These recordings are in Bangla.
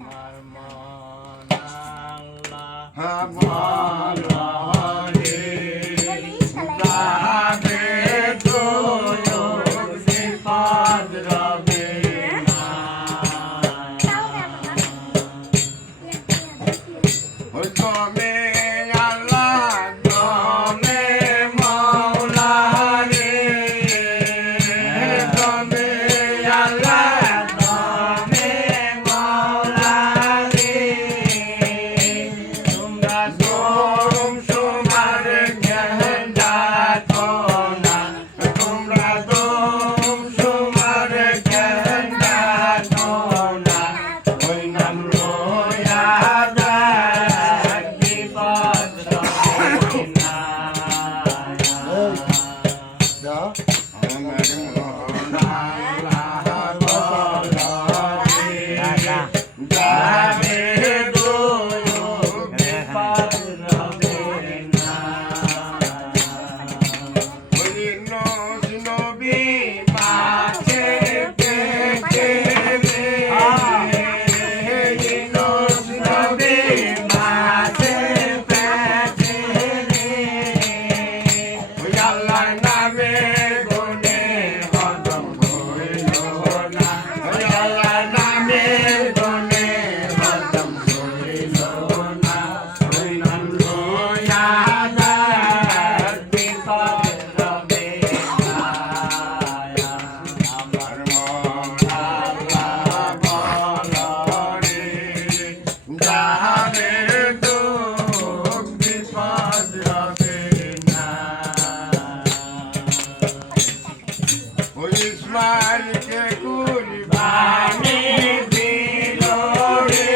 আমার মন আল্লাহ রে যাবে দোলো বিপদ রবে না ওই তুমি আল্লাহ তুমি মওলা রে তুমি আল্লাহ তুমি মওলা রে তোমরা দম সুমার জ্ঞান দাতো না তোমরা দম সুমার জ্ঞান দাতো না ওই নাম লয়া বিপদ রবে না আমার মন আল্লাহ যাবে দোলো বিপদ রবে না ওই নবী মাঝে পেটে রে নবী মাঝে পেটে রে ওই আল্লাহর নামে গুনে হজম হইল না ওই আল্লাহর নামে গুনে হজম হইল না ওই নাম লয়া বিপদ রবে না আমার মন আল্লাহ বলো রে যাবে দুঃখ বিপদ রবে না ওই ইসমাইলকে কুরবানি দিল রে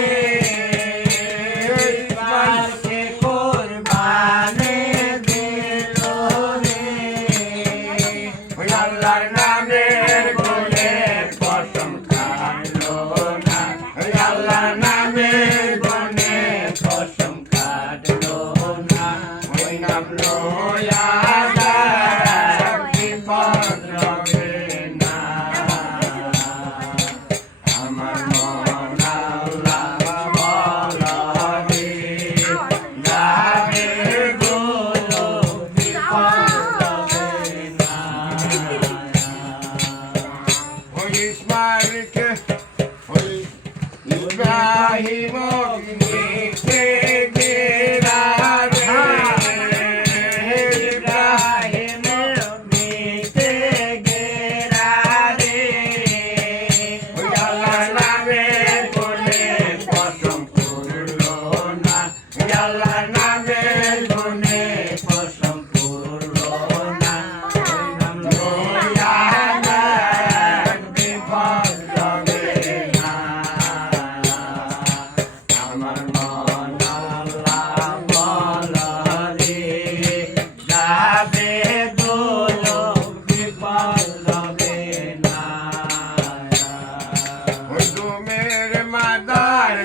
ইসমাইলকে কুরবানি দিল রে ওই আল্লাহর নামের গুণে কসম খাইলো না ওই আল্লাহর নামের গুণে কসম খাইলো না ওই নাম লয়া বিপদ রবে না আমার মন আল্লাহ বলো রে যাবে দোলো বিপদ রবে না ওই ইসমাইলকে ওই ইব্রাহিম নিতে গেরা রে ইব্রাহিম নিতে গেরা রে ওই আল্লাহর নামে গুনে কসম করলো না ওই আল্লাহর নামে গুনে কসম করলো না ওই নাম লয়া বিপদ রবে না আমার মন আল্লাহ বলো রে যাবে দোলো বিপদ রবে না ওই তুমের মাদার